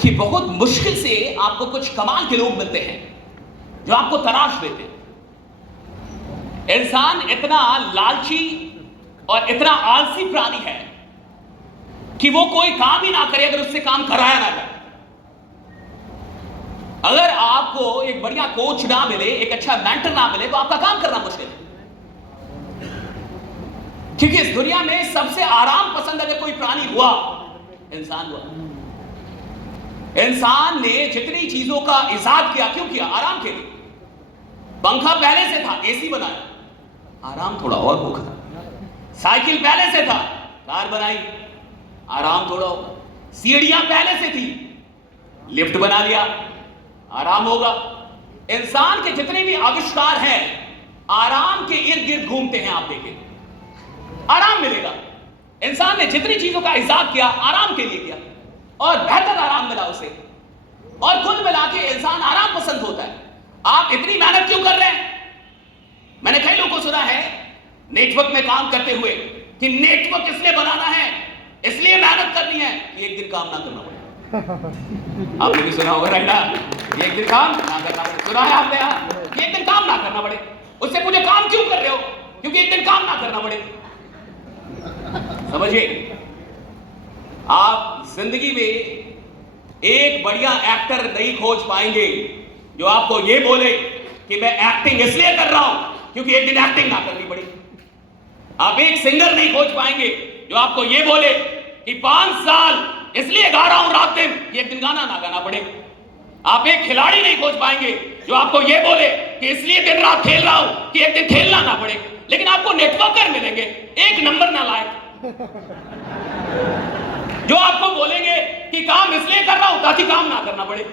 कि बहुत मुश्किल से आपको कुछ कमाल के लोग मिलते हैं जो आपको तराश देते हैं। इंसान इतना लालची और इतना आलसी प्राणी है कि वो कोई काम ही ना करे अगर उससे काम कराया ना जाए। अगर आपको एक बढ़िया कोच ना मिले, एक अच्छा मेंटर ना मिले, तो आपका काम करना मुश्किल है। क्योंकि इस दुनिया में सबसे आराम पसंद अगर कोई प्राणी हुआ, इंसान हुआ। इंसान ने जितनी चीजों का इजाद किया, क्यों किया? आराम के लिए। पंखा पहले से था, एसी बनाया, आराम थोड़ा और होगा। साइकिल पहले से था, कार बनाई, आराम थोड़ा होगा। सीढ़ियां पहले से थी, लिफ्ट बना लिया, आराम होगा। इंसान के जितने भी आविष्कार हैं आराम के इर्द गिर्द घूमते हैं। आप देखें, आराम मिलेगा। इंसान ने जितनी चीजों का इजाद किया आराम के लिए किया और बेहतर आराम मिला उसे। और कुल मिला के इंसान आराम पसंद होता है। आप इतनी मेहनत क्यों कर रहे हैं? मैंने कई लोगों को सुना है नेटवर्क में काम करते हुए कि नेटवर्क इसलिए बनाना है, इसलिए मेहनत करनी है कि एक दिन काम ना करना पड़े। आपने भी सुना होगा, राइट ना? एक दिन काम ना करना पड़े। सुना है आपने? कि एक दिन काम ना करना पड़े। उससे पूछे काम क्यों कर रहे हो? क्योंकि एक दिन काम ना करना पड़े। समझिए, आप जिंदगी में एक बढ़िया एक्टर नहीं खोज पाएंगे जो आपको ये बोले कि मैं एक्टिंग इसलिए कर रहा हूं क्योंकि एक दिन एक्टिंग ना करनी पड़ी। आप एक सिंगर नहीं खोज पाएंगे जो आपको ये बोले कि 5 साल इसलिए गा रहा हूं रात दिन कि एक दिन गाना ना गाना पड़े। आप एक खिलाड़ी नहीं खोज पाएंगे जो आपको ये बोले कि इसलिए दिन रात खेल रहा हूं कि एक दिन खेलना ना पड़े। लेकिन आपको नेटवर्कर मिलेंगे एक नंबर ना लायक, जो आपको बोलेंगे कि काम इसलिए कर रहा हूं ताकि काम ना करना पड़े।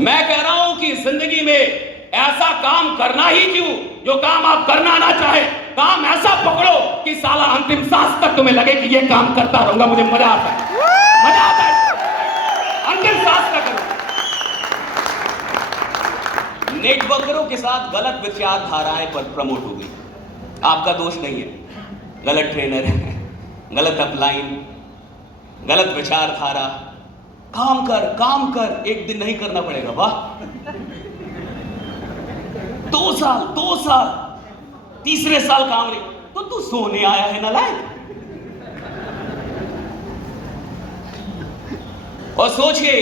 मैं कह रहा हूं कि जिंदगी में ऐसा काम करना ही क्यों जो काम आप करना ना चाहे। काम ऐसा पकड़ो कि साला अंतिम सांस तक तुम्हें लगे कि ये काम करता रहूंगा, मुझे मजा आता है, मजा आता है। अंतिम सांस तक करो। नेटवर्करों के साथ गलत विचारधाराएं पर प्रमोट हो गई। आपका दोष नहीं है, गलत ट्रेनर है, गलत अपलाइन, गलत विचारधारा। काम कर, एक दिन नहीं करना पड़ेगा। वाह, 2 साल, तीसरे साल काम नहीं तो तू सोने आया है नालायक। और सोचिए,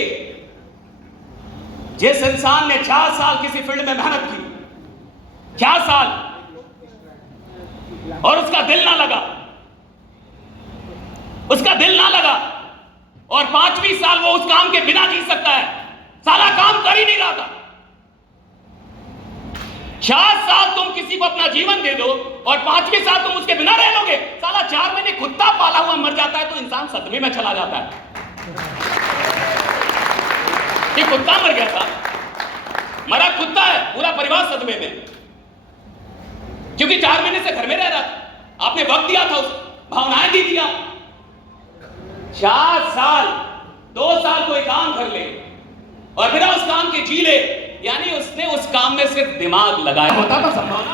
जिस इंसान ने 4 साल किसी फील्ड में मेहनत की, 4 साल, और उसका दिल ना लगा, और 5वीं साल वो उस काम के बिना जी सकता है। साला काम कर ही नहीं रहा था। 4 साल तुम किसी को अपना जीवन दे दो और 5वीं साल तुम उसके बिना रह लोगे। साला 4 महीने कुत्ता पाला हुआ मर जाता है तो इंसान सदमे में चला जाता है कि कुत्ता मर गया था, मरा कुत्ता है, पूरा परिवार सदमे में, क्योंकि 4 महीने से घर में रह रहा था। आपने वक्त दिया था, उस भावनाएं दी थी। 4 साल, 2 साल कोई काम कर ले और बिना उस काम के जी ले, यानी उसने उस काम में सिर्फ दिमाग लगाया होता था, संभावना